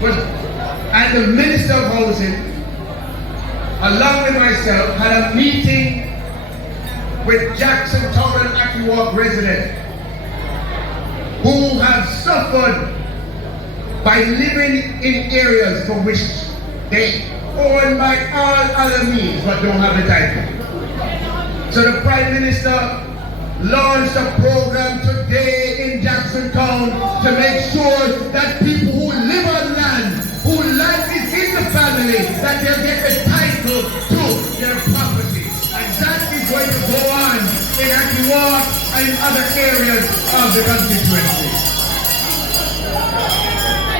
was, as the Minister of Housing, along with myself, had a meeting with Jackson Town and Akiwalk residents who have suffered by living in areas for which they own by all other means but don't have the title. So the Prime Minister launched a program today in Jackson Town to make sure that people who live on land, who life is in the family, that they'll get the title to their property. And that is going to go on in Akiwalk and in other areas of the constituency.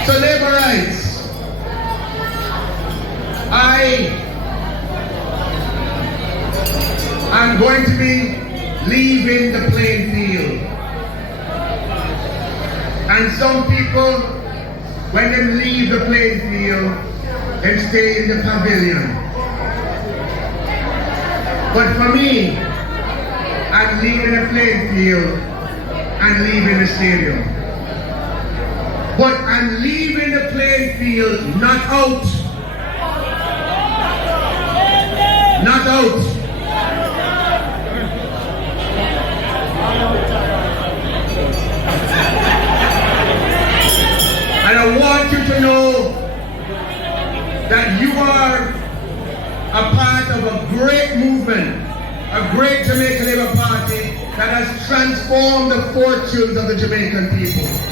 So labor rights. I am going to be leaving the playing field. And some people, when they leave the playing field, they stay in the pavilion. But for me, I'm leaving the playing field and leaving the stadium. But I'm leaving the playing field not out. Not out. And I want you to know that you are a part of a great movement, a great Jamaican Labour Party that has transformed the fortunes of the Jamaican people.